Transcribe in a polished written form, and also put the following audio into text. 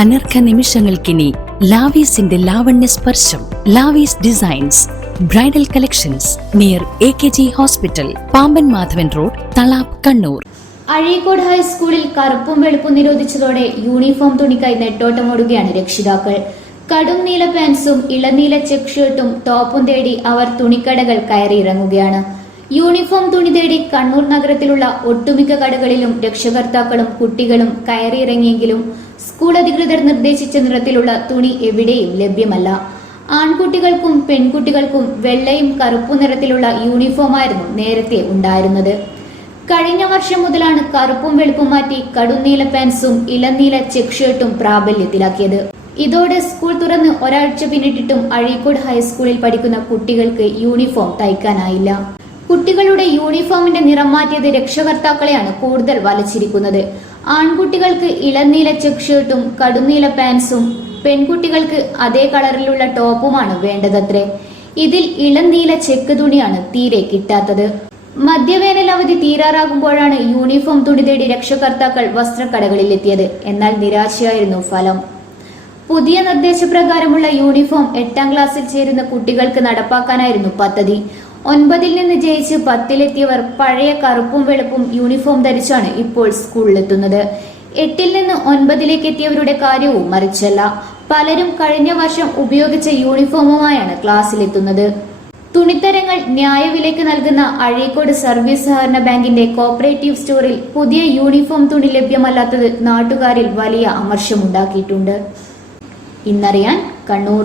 അനർഘ നിമിഷങ്ങൾക്കിനി ലാവീസിന്റെ ലാവണ്യ സ്പർശം. Lavees designs bridal collections near AKG hospital, Pampan Madhavan road, Thalap, Kannur. Azhikode ഹൈസ്കൂളിൽ കറുപ്പും വെളുപ്പും നിരോധിച്ചതോടെ യൂണിഫോം തുണിക്കായി നെട്ടോട്ടമോടുകയാണ് രക്ഷിതാക്കൾ. കടും നീല പാൻസും ഇളനീല ചെക്ക് ഷർട്ടും ടോപ്പും തേടി അവർ തുണിക്കടകൾ കയറിയിറങ്ങുകയാണ്. യൂണിഫോം തുണി തേടി കണ്ണൂർ നഗരത്തിലുള്ള ഒട്ടുമിക്ക കടകളിലും രക്ഷകർത്താക്കളും കുട്ടികളും കയറിയിറങ്ങിയെങ്കിലും സ്കൂൾ അധികൃതർ നിർദ്ദേശിച്ച നിറത്തിലുള്ള തുണി എവിടെയും ലഭ്യമല്ല. ആൺകുട്ടികൾക്കും പെൺകുട്ടികൾക്കും വെള്ളയും കറുപ്പും നിറത്തിലുള്ള യൂണിഫോമായിരുന്നു നേരത്തെ ഉണ്ടായിരുന്നത്. കഴിഞ്ഞ വർഷം മുതലാണ് കറുപ്പും വെളുപ്പും മാറ്റി കടുന്നീല പാൻസും ഇളനീല ചെക്ക് ഷർട്ടും പ്രാബല്യത്തിലാക്കിയത്. ഇതോടെ സ്കൂൾ തുറന്ന് ഒരാഴ്ച പിന്നിട്ടിട്ടും അഴീക്കോട് ഹൈസ്കൂളിൽ പഠിക്കുന്ന കുട്ടികൾക്ക് യൂണിഫോം തയ്ക്കാനായില്ല. കുട്ടികളുടെ യൂണിഫോമിന്റെ നിറം മാറ്റിയത് രക്ഷകർത്താക്കളെയാണ് കൂടുതൽ വലച്ചിരിക്കുന്നത്. ആൺകുട്ടികൾക്ക് ഇളനീല ചെക്ക് ഷർട്ടും കടുന്നീല പാൻസും പെൺകുട്ടികൾക്ക് അതേ കളറിലുള്ള ടോപ്പുമാണ് വേണ്ടതത്രേ. ഇതിൽ ഇളനീല ചെക്ക് തുണിയാണ് തീരെ കിട്ടാത്തത്. മധ്യവേനൽ അവധി തീരാറാകുമ്പോഴാണ് യൂണിഫോം തുണി തേടി രക്ഷകർത്താക്കൾ വസ്ത്രക്കടകളിലെത്തിയത്. എന്നാൽ നിരാശയായിരുന്നു ഫലം. പുതിയ നിർദ്ദേശപ്രകാരമുള്ള യൂണിഫോം 8ാം ക്ലാസ്സിൽ ചേരുന്ന കുട്ടികൾക്ക് നടപ്പാക്കാനായിരുന്നു പദ്ധതി. 9ൽ നിന്ന് ജയിച്ച് 10ലെത്തിയവർ പഴയ കറുപ്പും വെളുപ്പും യൂണിഫോം ധരിച്ചാണ് ഇപ്പോൾ സ്കൂളിലെത്തുന്നത്. 8ൽ നിന്ന് 9ലേക്ക് എത്തിയവരുടെ കാര്യവും മറിച്ചല്ല. പലരും കഴിഞ്ഞ വർഷം ഉപയോഗിച്ച യൂണിഫോമുമായാണ് ക്ലാസ്സിലെത്തുന്നത്. തുണിത്തരങ്ങൾ ന്യായവിലയ്ക്ക് നൽകുന്ന അഴീക്കോട് സർവീസ് സഹകരണ ബാങ്കിന്റെ കോപ്പറേറ്റീവ് സ്റ്റോറിൽ പുതിയ യൂണിഫോം തുണി ലഭ്യമല്ലാത്തത് നാട്ടുകാരിൽ വലിയ അമർഷമുണ്ടാക്കിയിട്ടുണ്ട്. ഇന്നറിയാൻ കണ്ണൂർ.